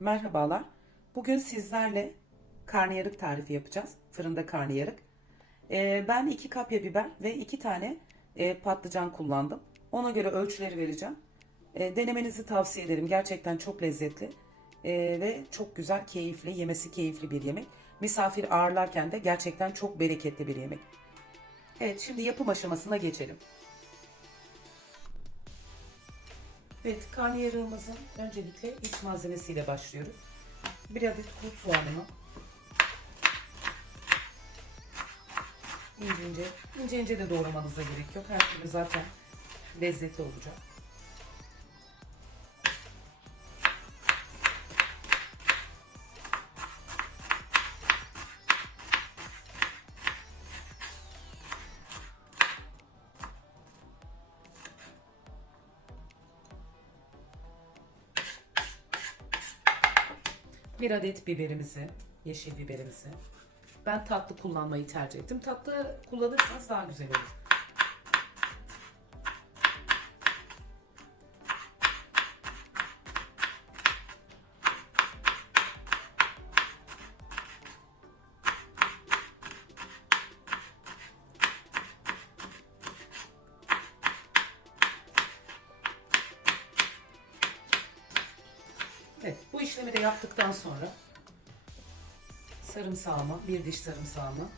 Merhabalar. Bugün sizlerle karnıyarık tarifi yapacağız. Fırında karnıyarık. Ee, ben iki kapya biber ve iki tane e, patlıcan kullandım. Ona göre ölçüleri vereceğim. E, denemenizi tavsiye ederim. Gerçekten çok lezzetli e, ve çok güzel, keyifli, yemesi keyifli bir yemek. Misafir ağırlarken de gerçekten çok bereketli bir yemek. Evet, şimdi yapım aşamasına geçelim. Evet, karnıyarığımızın öncelikle iç malzemesiyle başlıyoruz. Bir adet kuru soğanımı ince ince, ince ince de doğramanıza gerek yok. Her türlü zaten lezzetli olacak. Bir adet biberimizi, yeşil biberimizi. Ben tatlı kullanmayı tercih ettim. Tatlı kullanırsanız daha güzel olur. Yaptıktan sonra sarımsağımı, bir diş sarımsağımı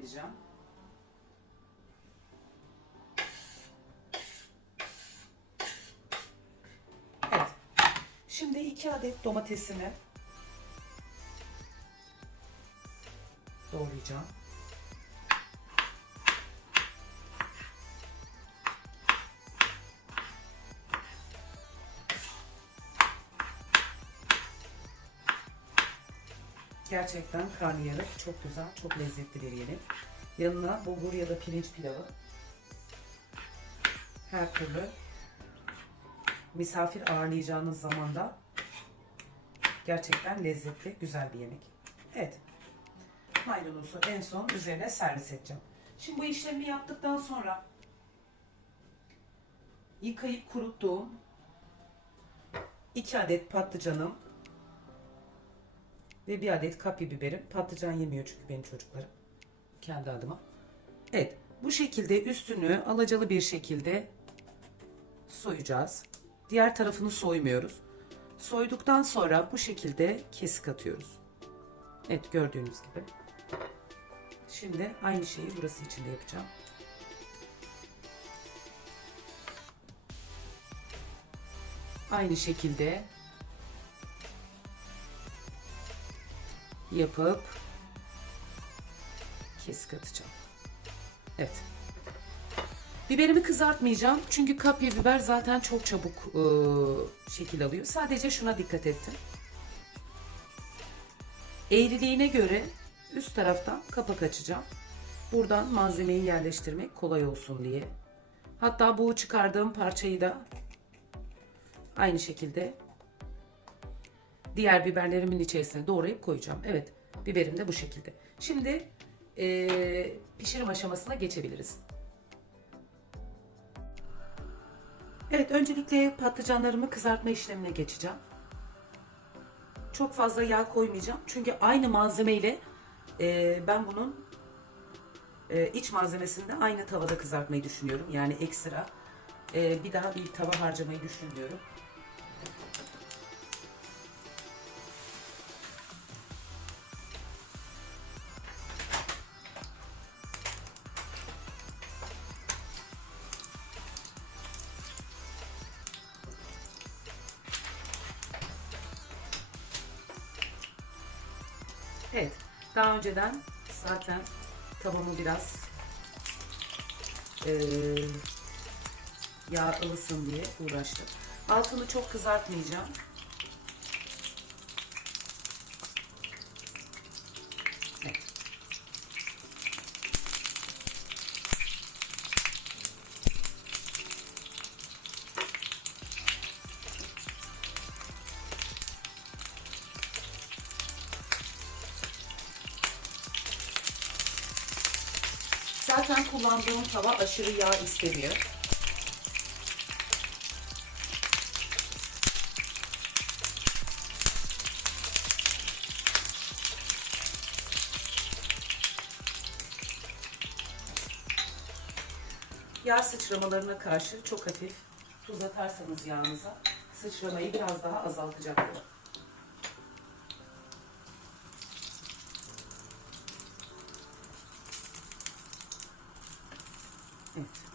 edeceğim. Evet. Şimdi iki adet domatesimi doğrayacağım. Gerçekten karnıyarık çok güzel, çok lezzetli bir yemek. Yanına bulgur ya da pirinç pilavı. Her türlü misafir ağırlayacağınız zaman da gerçekten lezzetli, güzel bir yemek. Evet. Maydanozu en son üzerine servis edeceğim. Şimdi bu işlemi yaptıktan sonra yıkayıp kuruttuğum 2 adet patlıcanım ve bir adet kapya biberim. Patlıcan yemiyor çünkü benim çocuklarım. Kendi adıma. Evet. Bu şekilde üstünü alacalı bir şekilde soyacağız. Diğer tarafını soymuyoruz. Soyduktan sonra bu şekilde kesik atıyoruz. Evet gördüğünüz gibi. Şimdi aynı şeyi burası için de yapacağım. Aynı şekilde yapıp kesik atacağım. Evet. Biberimi kızartmayacağım. Çünkü kapya biber zaten çok çabuk ıı, şekil alıyor. Sadece şuna dikkat ettim. Eğriliğine göre üst taraftan kapak açacağım. Buradan malzemeyi yerleştirmek kolay olsun diye. Hatta bu çıkardığım parçayı da aynı şekilde diğer biberlerimin içerisine doğrayıp koyacağım. Evet biberim de bu şekilde. Şimdi eee, pişirim aşamasına geçebiliriz. Evet öncelikle patlıcanlarımı kızartma işlemine geçeceğim. Çok fazla yağ koymayacağım. Çünkü aynı malzemeyle eee, ben bunun eee, iç malzemesini de aynı tavada kızartmayı düşünüyorum. Yani ekstra eee, bir daha bir tava harcamayı düşünmüyorum. Evet. Daha önceden zaten tavamı biraz eee yağ ılısın diye uğraştım. Altını çok kızartmayacağım. Zaten kullandığım tava aşırı yağ istemiyor. Yağ sıçramalarına karşı çok hafif tuz atarsanız yağınıza sıçramayı biraz daha azaltacaktır. Evet.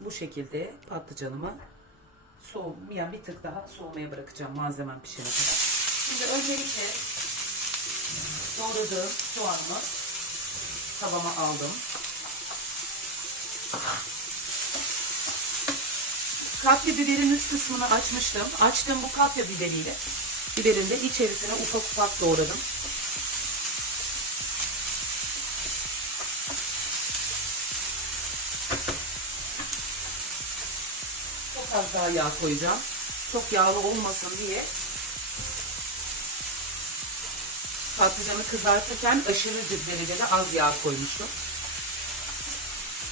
Bu şekilde patlıcanımı soğumaya bir tık daha soğumaya bırakacağım malzemem pişene kadar. Şimdi öncelikle doğradığım soğanımı tavama aldım. Kapya biberin üst kısmını açmıştım. Açtığım bu kapya biberiyle biberin de içerisine ufak ufak doğradım. Çok az daha yağ koyacağım. Çok yağlı olmasın diye patlıcanı kızartırken aşırı derecede az yağ koymuştum.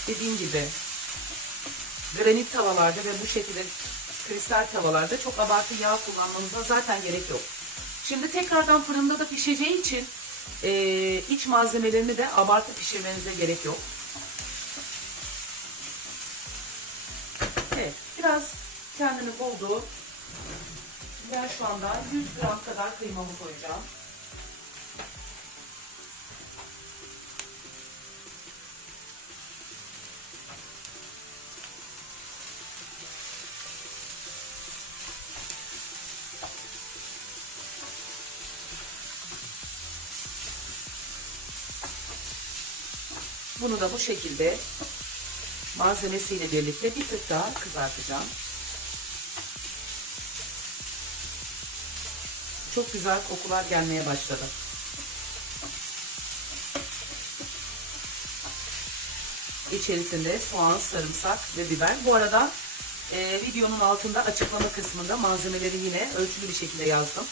Dediğim gibi granit tavalarda ve bu şekilde kristal tavalarda çok abartı yağ kullanmanıza zaten gerek yok. Şimdi tekrardan fırında da pişeceği için e, iç malzemelerini de abartı pişirmenize gerek yok. Evet, biraz kendini buldu. Ben şu anda 100 gram kadar kıymamı koyacağım. Bunu da bu şekilde malzemesiyle birlikte bir tık daha kızartacağım. Çok güzel kokular gelmeye başladı. İçerisinde soğan, sarımsak ve biber. Bu arada e, videonun altında açıklama kısmında malzemeleri yine ölçülü bir şekilde yazdım.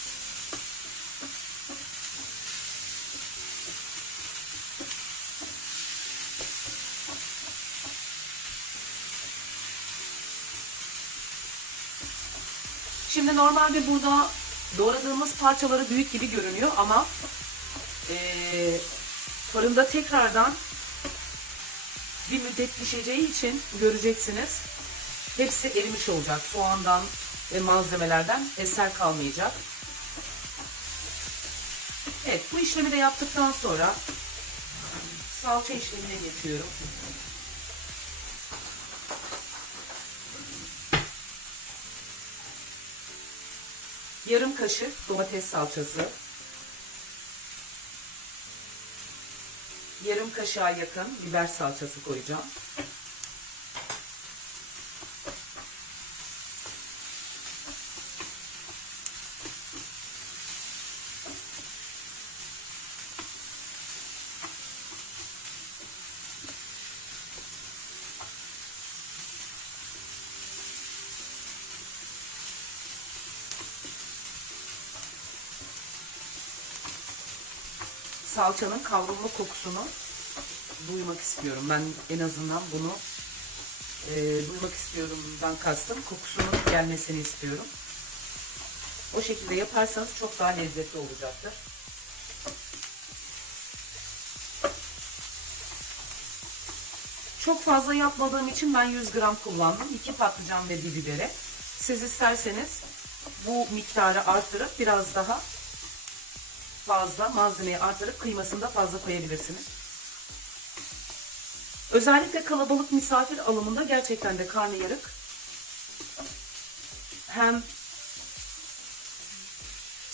Şimdi normalde burada doğradığımız parçaları büyük gibi görünüyor ama eee, fırında tekrardan bir müddet pişeceği için göreceksiniz. Hepsi erimiş olacak. Soğandan ve malzemelerden eser kalmayacak. Evet bu işlemi de yaptıktan sonra salça işlemine geçiyorum. Yarım kaşık domates salçası. Yarım kaşığa yakın biber salçası koyacağım. Salçanın kavrulma kokusunu duymak istiyorum. Ben en azından bunu e, duymak istiyorum. Ben kastım kokusunun gelmesini istiyorum. O şekilde yaparsanız çok daha lezzetli olacaktır. Çok fazla yapmadığım için ben 100 gram kullandım. 2 patlıcan ve bir bibere. Siz isterseniz bu miktarı arttırıp biraz daha fazla malzemeyi artırıp kıymasını da fazla koyabilirsiniz. Özellikle kalabalık misafir alımında gerçekten de karnıyarık hem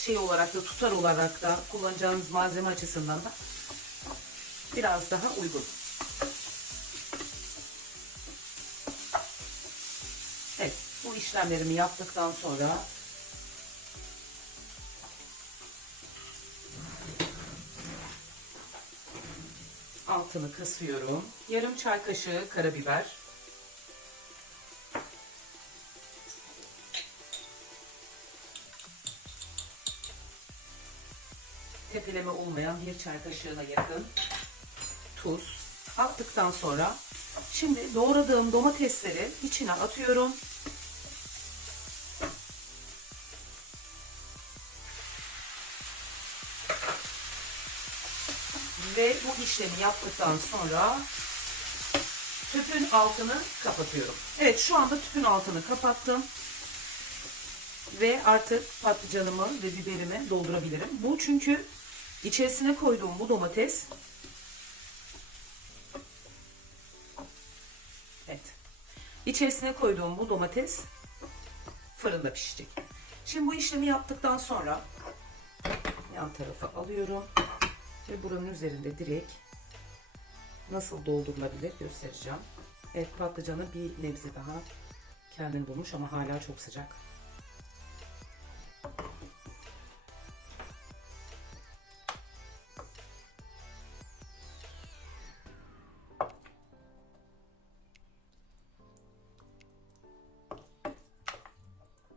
şey olarak da tutar olarak da kullanacağınız malzeme açısından da biraz daha uygun. Evet, bu işlemlerimi yaptıktan sonra altını kısıyorum. Yarım çay kaşığı karabiber. Tepeleme olmayan bir çay kaşığına yakın tuz attıktan sonra şimdi doğradığım domatesleri içine atıyorum. İşlemi yaptıktan sonra tüpün altını kapatıyorum. Evet şu anda tüpün altını kapattım. Ve artık patlıcanımı ve biberimi doldurabilirim. Bu çünkü içerisine koyduğum bu domates Evet. İçerisine koyduğum bu domates fırında pişecek. Şimdi bu işlemi yaptıktan sonra yan tarafa alıyorum ve buranın üzerinde direkt nasıl doldurulabilir göstereceğim. Evet patlıcanı bir nebze daha kendini bulmuş ama hala çok sıcak.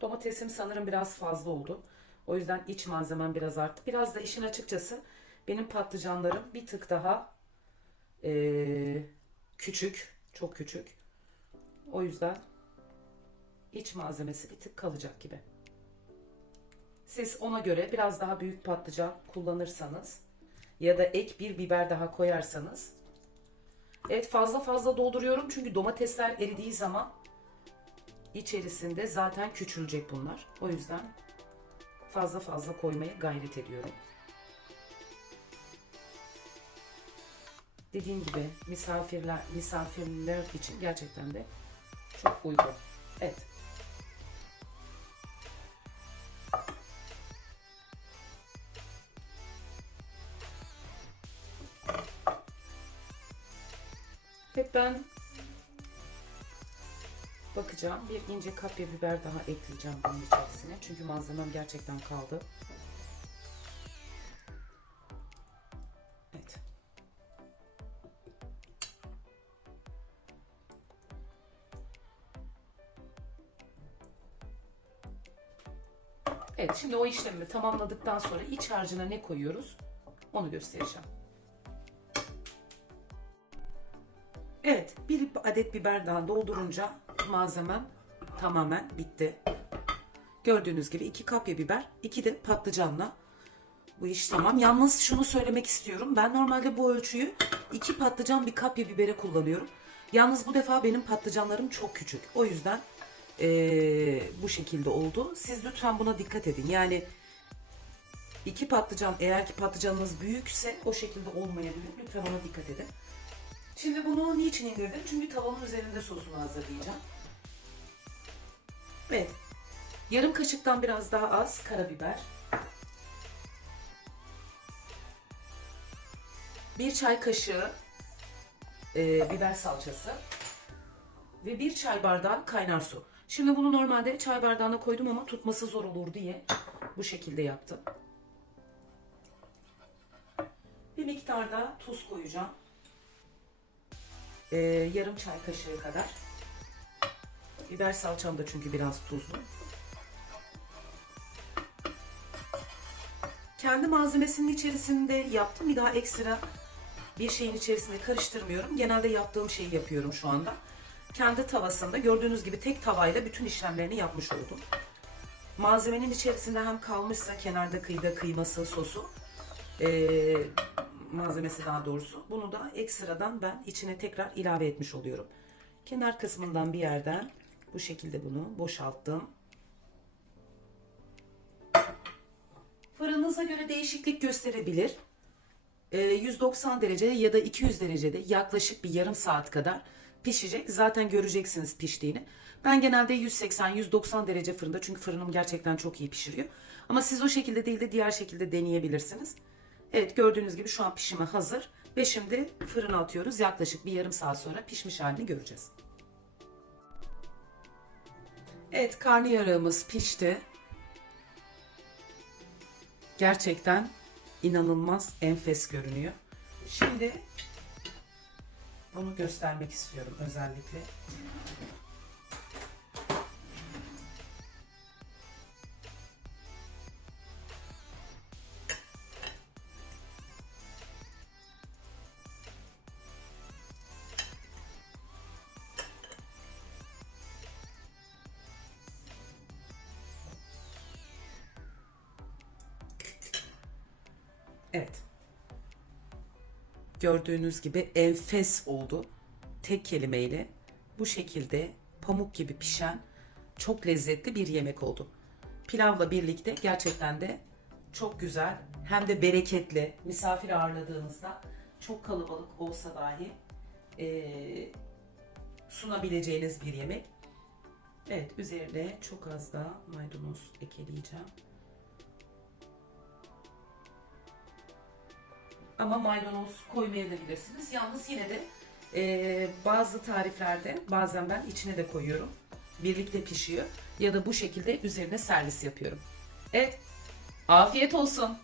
Domatesim sanırım biraz fazla oldu. O yüzden iç malzemem biraz arttı. Biraz da işin açıkçası benim patlıcanlarım bir tık daha eee, küçük. Çok küçük. O yüzden iç malzemesi bir tık kalacak gibi. Siz ona göre biraz daha büyük patlıcan kullanırsanız ya da ek bir biber daha koyarsanız Evet fazla fazla dolduruyorum çünkü domatesler eridiği zaman içerisinde zaten küçülecek bunlar. O yüzden fazla fazla koymaya gayret ediyorum. Dediğim gibi misafirler misafirler için gerçekten de çok uygun. Evet. Evet ben bakacağım. Bir ince kapya biber daha ekleyeceğim bunun içerisine. Çünkü malzemem gerçekten kaldı. Evet şimdi o işlemi tamamladıktan sonra iç harcına ne koyuyoruz onu göstereceğim. Evet, bir adet biber daha doldurunca malzemem tamamen bitti. Gördüğünüz gibi iki kapya biber, iki de patlıcanla bu iş tamam. Yalnız şunu söylemek istiyorum. Ben normalde bu ölçüyü iki patlıcan bir kapya bibere kullanıyorum. Yalnız bu defa benim patlıcanlarım çok küçük. O yüzden eee, bu şekilde oldu. Siz lütfen buna dikkat edin. Yani iki patlıcan eğer ki patlıcanınız büyükse o şekilde olmayabilir. Lütfen ona dikkat edin. Şimdi bunu niçin indirdim? Çünkü tavanın üzerinde sosunu hazırlayacağım. Evet. Yarım kaşıktan biraz daha az karabiber. Bir çay kaşığı e, biber salçası. Ve bir çay bardağı kaynar su. Şimdi bunu normalde çay bardağına koydum ama tutması zor olur diye bu şekilde yaptım. Bir miktar da tuz koyacağım. Ee, yarım çay kaşığı kadar. Biber salçam da çünkü biraz tuzlu. Kendi malzemesinin içerisinde yaptım. Bir daha ekstra bir şeyin içerisinde karıştırmıyorum. Genelde yaptığım şeyi yapıyorum şu anda. Kendi tavasında gördüğünüz gibi tek tavayla bütün işlemlerini yapmış oldum. Malzemenin içerisinde hem kalmışsa kenarda kıyıda kıyması, sosu, ee, malzemesi daha doğrusu. Bunu da ekstradan ben içine tekrar ilave etmiş oluyorum. Kenar kısmından bir yerden bu şekilde bunu boşalttım. Fırınınıza göre değişiklik gösterebilir. Ee, 190 derece ya da 200 derecede yaklaşık bir yarım saat kadar pişecek. Zaten göreceksiniz piştiğini. Ben genelde 180-190 derece fırında çünkü fırınım gerçekten çok iyi pişiriyor. Ama siz o şekilde değil de diğer şekilde deneyebilirsiniz. Evet gördüğünüz gibi şu an pişime hazır. Ve şimdi fırına atıyoruz. Yaklaşık bir yarım saat sonra pişmiş halini göreceğiz. Evet karnıyarığımız pişti. Gerçekten inanılmaz enfes görünüyor. Şimdi bunu göstermek istiyorum özellikle. Evet. Gördüğünüz gibi enfes oldu. Tek kelimeyle bu şekilde pamuk gibi pişen çok lezzetli bir yemek oldu. Pilavla birlikte gerçekten de çok güzel hem de bereketli misafir ağırladığınızda çok kalabalık olsa dahi eee, sunabileceğiniz bir yemek. Evet üzerine çok az da maydanoz ekleyeceğim. Ama maydanoz koymayabilirsiniz. Yalnız yine de eee, bazı tariflerde bazen ben içine de koyuyorum. Birlikte pişiyor. Ya da bu şekilde üzerine servis yapıyorum. Evet. Afiyet olsun.